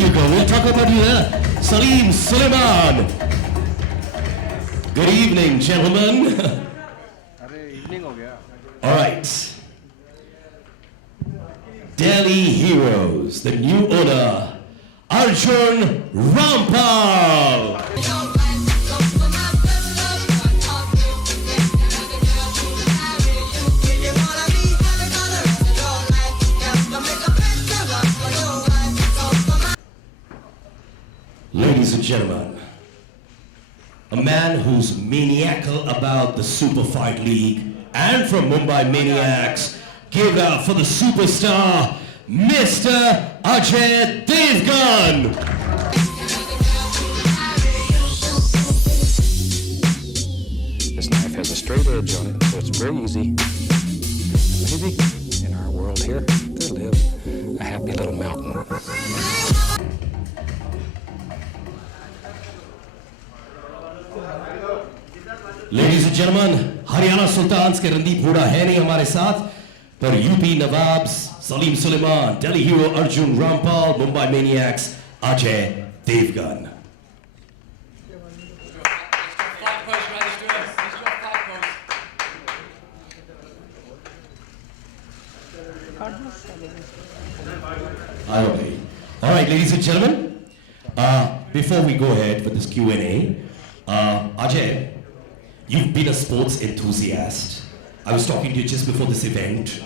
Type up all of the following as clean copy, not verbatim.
you go. We'll talk about you there. Salim Suleiman. Good evening, gentlemen. All right. Delhi Heroes, the new owner, Arjun Rampal. Ladies and gentlemen, a man who's maniacal about the Super Fight League and from Mumbai Maniacs, give it up for the superstar, Mr. Ajay Devgan. This knife has a straight edge on it, so it's very easy. Maybe in our world here, there live a happy little mountain. Ladies and gentlemen, Haryana Sultans के रणदीप हुडा है नहीं हमारे साथ, पर UP Nawabs Salim Sulaiman, Delhi Hero Arjun Rampal, Mumbai Maniacs Ajay Devgan. All right, ladies and gentlemen, before we go ahead with this Q&A, Ajay, you've been a sports enthusiast. I was talking to you just before this event.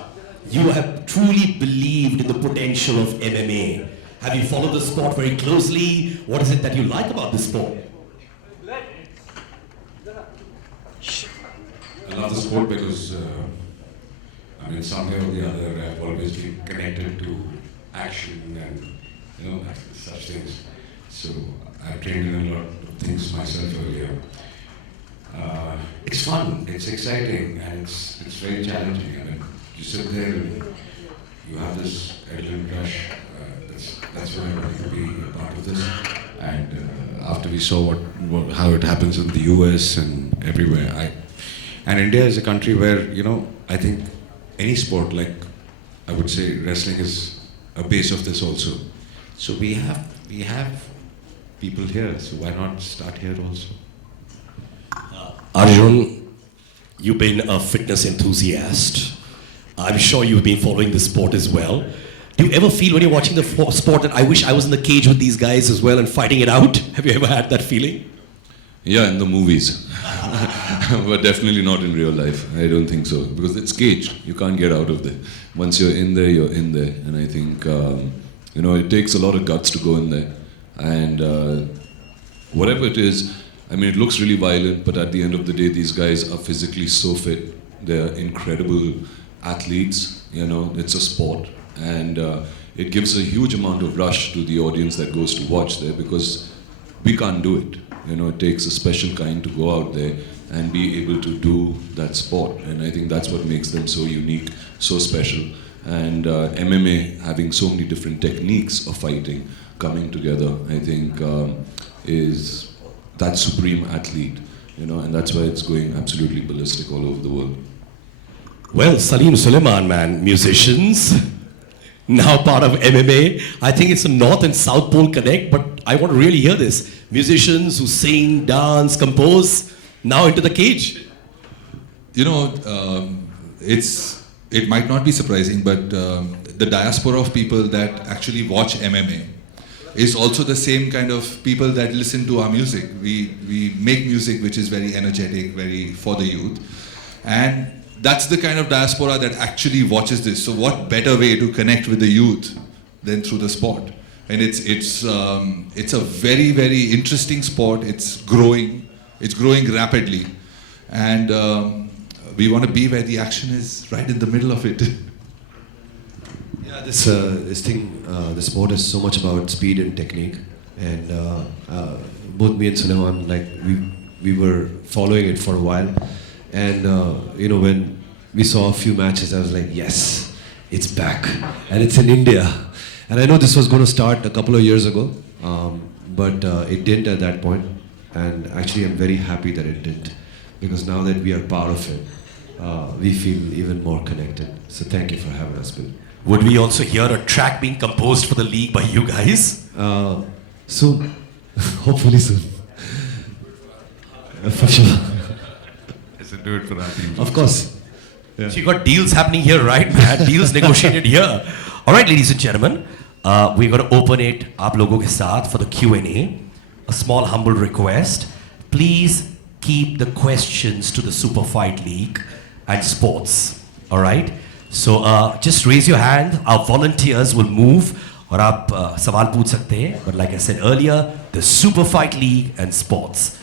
You have truly believed in the potential of MMA. Have you followed the sport very closely? What is it that you like about the sport? I love the sport because, some way or the other, I've always been connected to action and, such things. So I've trained in a lot of things myself earlier. It's fun, it's exciting, and it's very challenging. You sit there and you have this adrenaline rush. That's why I wanted to be a part of this. And after we saw how it happens in the US and everywhere, and India is a country where I think any sport, like I would say, wrestling is a base of this also. So we have people here. So why not start here also? Arjun, you've been a fitness enthusiast. I'm sure you've been following the sport as well. Do you ever feel when you're watching the sport that I wish I was in the cage with these guys as well and fighting it out? Have you ever had that feeling? Yeah, in the movies. But definitely not in real life. I don't think so. Because it's caged. You can't get out of there. Once you're in there, you're in there. And I think, it takes a lot of guts to go in there. And whatever it is, it looks really violent, but at the end of the day, these guys are physically so fit. They're incredible athletes. It's a sport. And it gives a huge amount of rush to the audience that goes to watch there because we can't do it. It takes a special kind to go out there and be able to do that sport. And I think that's what makes them so unique, so special. And MMA having so many different techniques of fighting coming together, I think is that supreme athlete, and that's why it's going absolutely ballistic all over the world. Well, Salim Suleiman, man, musicians, now part of MMA. I think it's a North and South Pole connect, but I want to really hear this. Musicians who sing, dance, compose, now into the cage. It might not be surprising, but the diaspora of people that actually watch MMA is also the same kind of people that listen to our music. We make music which is very energetic, very for the youth. And that's the kind of diaspora that actually watches this. So what better way to connect with the youth than through the sport? And it's a very, very interesting sport. It's growing rapidly. And we want to be where the action is, right in the middle of it. Yeah, this sport is so much about speed and technique, and both me and Suleiman, we were following it for a while, and when we saw a few matches, I was like, yes, it's back, and it's in India, and I know this was going to start a couple of years ago, but it didn't at that point, and actually I'm very happy that it didn't, because now that we are part of it, we feel even more connected. So thank you for having us, Bill. Would we also hear a track being composed for the league by you guys? Soon. Hopefully soon. For sure. It's a do it for our team. Of course. Yeah. So you got deals happening here, right, man? Deals negotiated here. All right, ladies and gentlemen, we're going to open it आप लोगों के साथ for the Q&A. A small humble request. Please keep the questions to the Super Fight League and sports. All right? So just raise your hand. Our volunteers will move और आप सवाल पूछ सकते हैं. But like I said earlier, the Super Fight League and sports.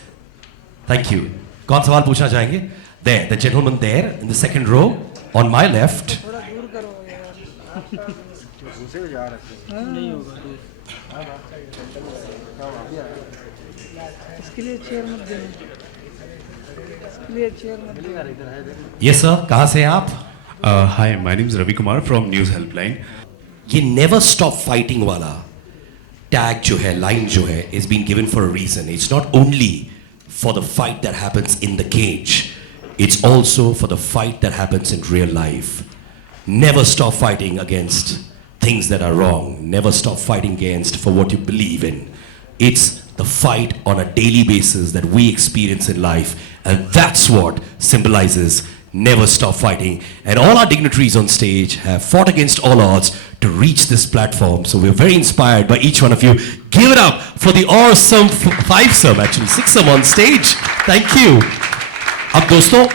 Thank you. कौन सवाल पूछना चाहेंगे? There, the gentleman there in the second row, on my left. Yes sir, कहाँ से हैं आप? Hi, my name is Ravi Kumar from News Helpline. ये never stop fighting वाला tag जो है, line जो है, is being given for a reason. It's not only for the fight that happens in the cage. It's also for the fight that happens in real life. Never stop fighting against things that are wrong. Never stop fighting against for what you believe in. It's the fight on a daily basis that we experience in life. And that's what symbolizes never stop fighting. And all our dignitaries on stage have fought against all odds to reach this platform. So we're very inspired by each one of you. Give it up for the awesome fivesome, actually sixsome on stage. Thank you. Ab dosto,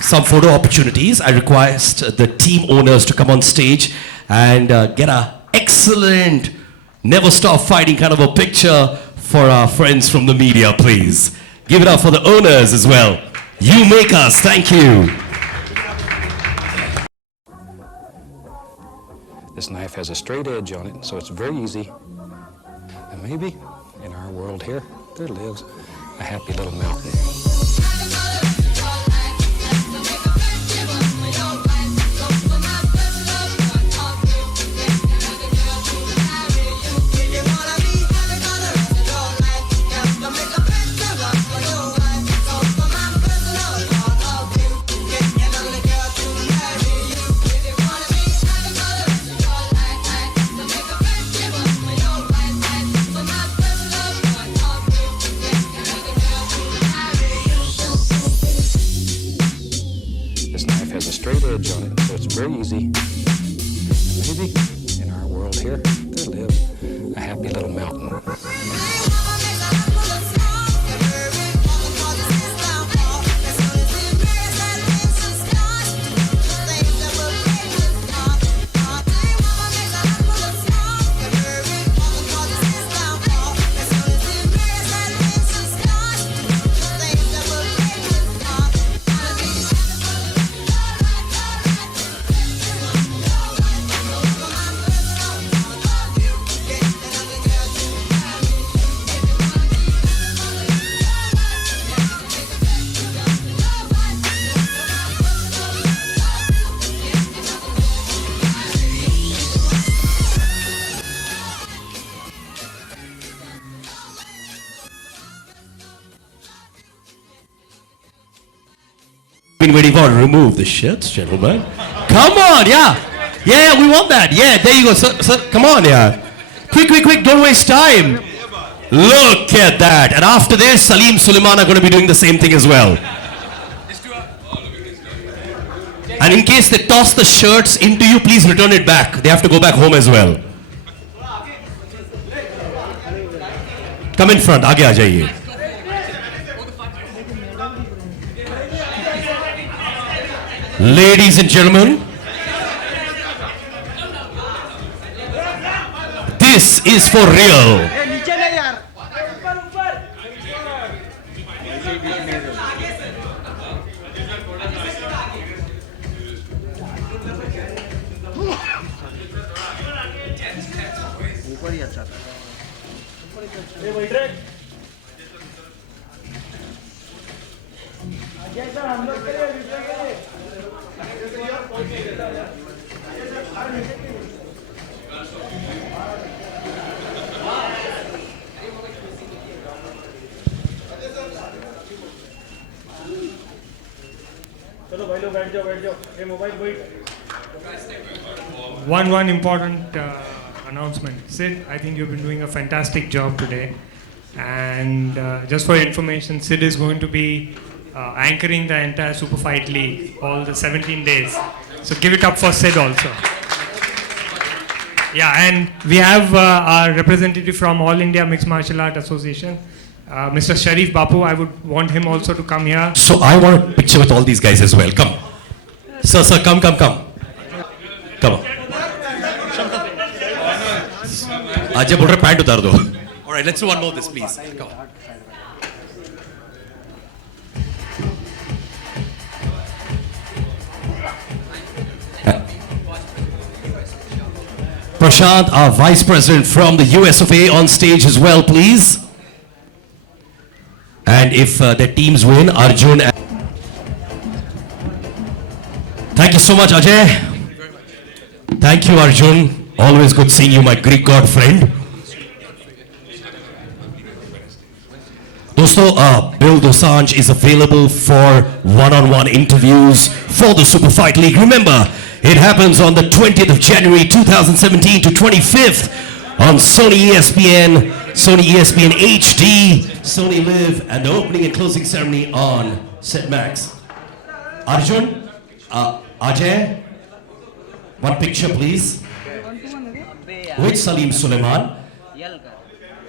some photo opportunities. I request the team owners to come on stage and get a excellent never stop fighting kind of a picture for our friends from the media, please. Give it up for the owners as well. You make us. Thank you. This knife has a straight edge on it, so it's very easy. And maybe in our world here, there lives a happy little mountain. Straight edge on it, so it's very easy. Maybe in our world here, there lives a happy little mountain. Been waiting for remove the shirts, gentlemen. Come on, yeah. Yeah, we want that. Yeah, there you go. Sir, come on, yeah. Quick, don't waste time. Look at that. And after this, Salim Suleiman are going to be doing the same thing as well. And in case they toss the shirts into you, please return it back. They have to go back home as well. Come in front. आगे आ जाइए. Ladies and gentlemen, this is for real. One important announcement. Sid, I think you've been doing a fantastic job today. And just for your information, Sid is going to be anchoring the entire Super Fight League, all the 17 days. So give it up for Sid also. Yeah, and we have our representative from All India Mixed Martial Art Association, Mr. Sharif Bapu. I would want him also to come here. So I want a picture with all these guys as well. Come. Sir, come. Come on. Ajay बोल रहे pant उतार दो. All right, let's do one more this, please. Come on. Prashant, our Vice President from the US of A, on stage as well, please. And if their teams win, Arjun. Thank you so much, Ajay. Thank you, Arjun. Always good seeing you, my Greek god friend. Dosto, Bill Dosanjh is available for one-on-one interviews for the Super Fight League. Remember, it happens on the 20th of January 2017 to 25th on Sony ESPN, Sony ESPN HD, Sony Live, and the opening and closing ceremony on Set Max. Arjun, Ajay, one picture please. With Salim Suleiman.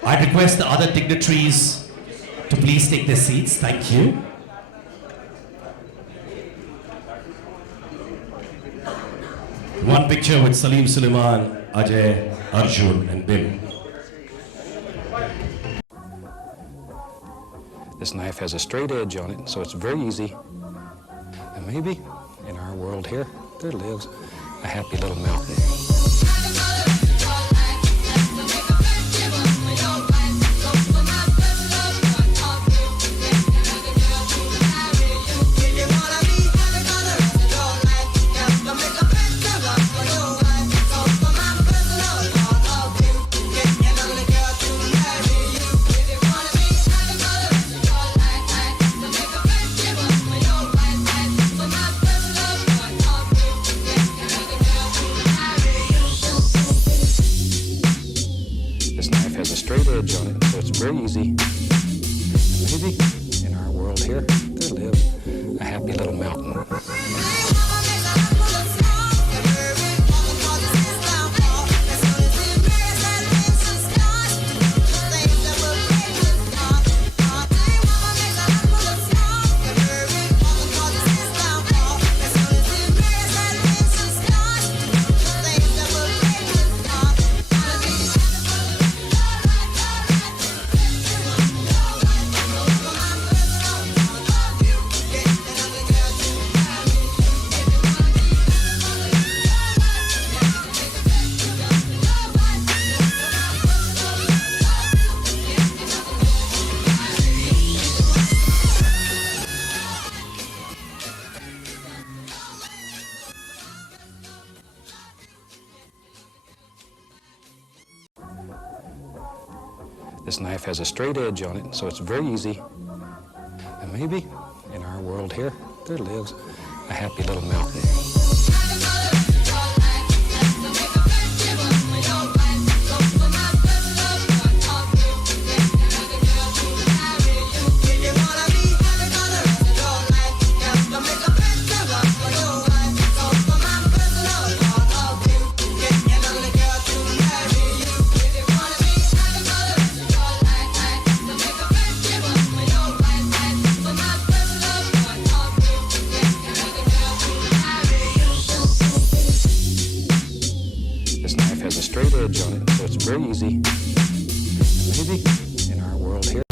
I'd request the other dignitaries to please take their seats. Thank you. One picture with Salim Suleiman, Ajay, Arjun, and Bill. This knife has a straight edge on it, so it's very easy. And maybe in our world here, there lives a happy little mountain. Has a straight edge on it, so it's very easy. Maybe in our world here, there lives a happy little mountain. This knife has a straight edge on it, so it's very easy. And maybe in our world here, there lives a happy little mountain. Has a straight edge on it, so it's very easy. Maybe in our world here.